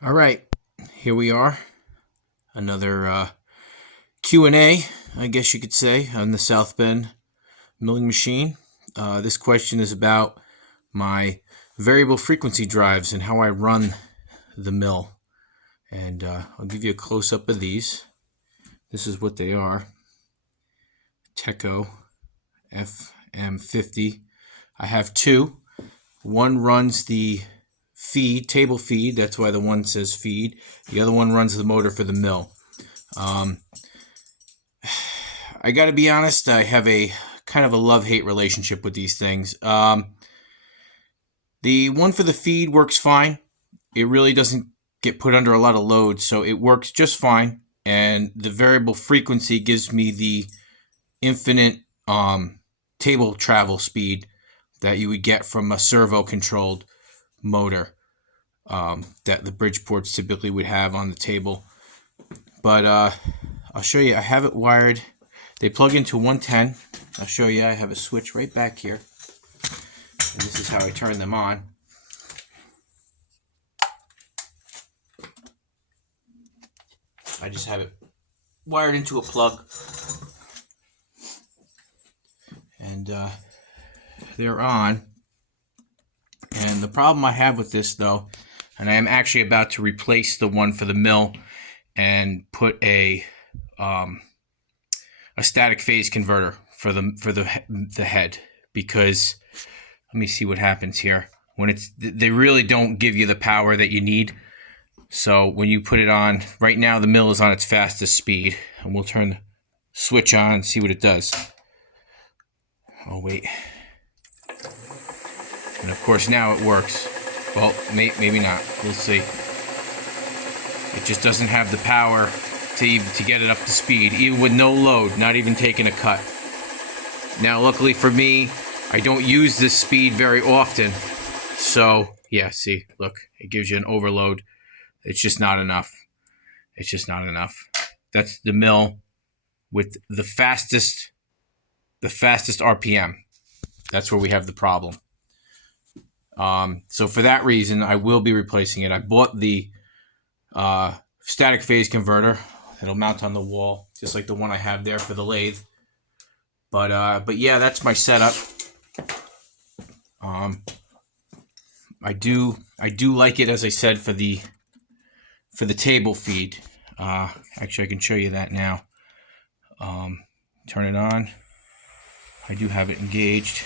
All right, here we are. Another Q&A, I guess you could say, on the South Bend milling machine. This question is about my variable frequency drives and how I run the mill. And I'll give you a close-up of these. This is what they are. Teco FM50. I have two. One runs the feed, table feed. That's why the one says feed. The other one runs the motor for the mill. I got to be honest, I have a kind of a love-hate relationship with these things. The one for the feed works fine. It really doesn't get put under a lot of load, so it works just fine. And the variable frequency gives me the infinite table travel speed that you would get from a servo-controlled motor that the Bridgeports typically would have on the table. But I'll show you. I have it wired. They plug into 110. I'll show you. I have a switch right back here. And this is how I turn them on. I just have it wired into a plug. And they're on. And the problem I have with this, though, and I am actually about to replace the one for the mill and put a static phase converter for the head, because let me see what happens here. When they really don't give you the power that you need. So when you put it on, right now the mill is on its fastest speed, and we'll turn the switch on and see what it does. Oh wait. And of course now it works. Well, maybe not. We'll see. It just doesn't have the power to get it up to speed, even with no load, not even taking a cut. Now, luckily for me, I don't use this speed very often. So, yeah, see, look, it gives you an overload. It's just not enough. It's just not enough. That's the mill with the fastest RPM. That's where we have the problem. So for that reason, I will be replacing it. I bought the static phase converter. It'll mount on the wall, just like the one I have there for the lathe. But yeah, that's my setup. I do like it, as I said, for the table feed. Actually, I can show you that now. Turn it on. I do have it engaged.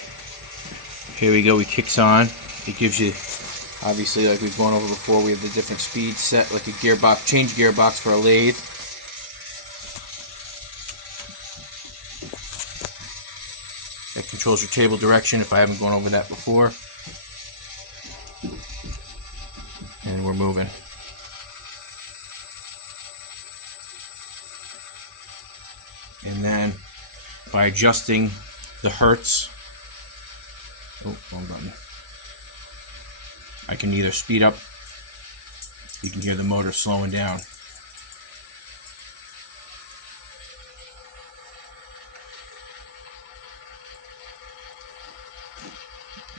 Here we go. It kicks on. It gives you, obviously, like we've gone over before, we have the different speeds set, like a gearbox, change gearbox for a lathe. That controls your table direction, if I haven't gone over that before. And we're moving. And then by adjusting the hertz, oh, wrong button, I can either speed up, you can hear the motor slowing down.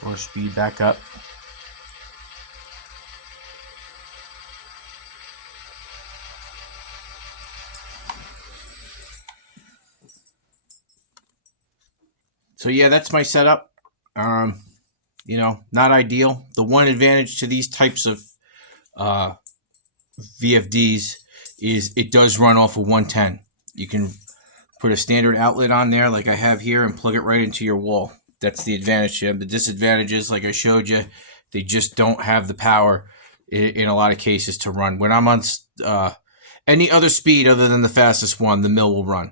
Or speed back up. So yeah, that's my setup. You know, not ideal. The one advantage to these types of VFDs is it does run off of 110. You can put a standard outlet on there like I have here and plug it right into your wall. That's the advantage to them. The disadvantage is, like I showed you, they just don't have the power in a lot of cases to run. When I'm on any other speed other than the fastest one, the mill will run.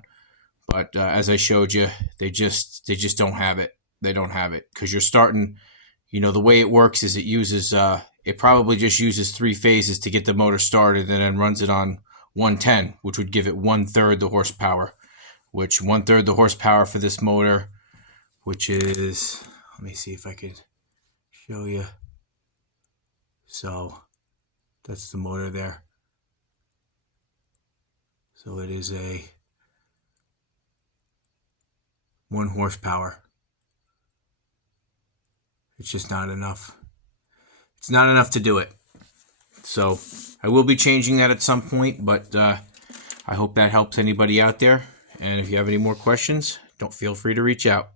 But as I showed you, they just don't have it. They don't have it because you're starting. You know, the way it works is it probably just uses 3 phases to get the motor started, and then runs it on 110, which would give it 1/3 the horsepower. Which 1/3 the horsepower for this motor, which is, let me see if I could show you. So that's the motor there. So it is a 1 horsepower. It's just not enough. It's not enough to do it. So I will be changing that at some point, but I hope that helps anybody out there. And if you have any more questions, don't feel free to reach out.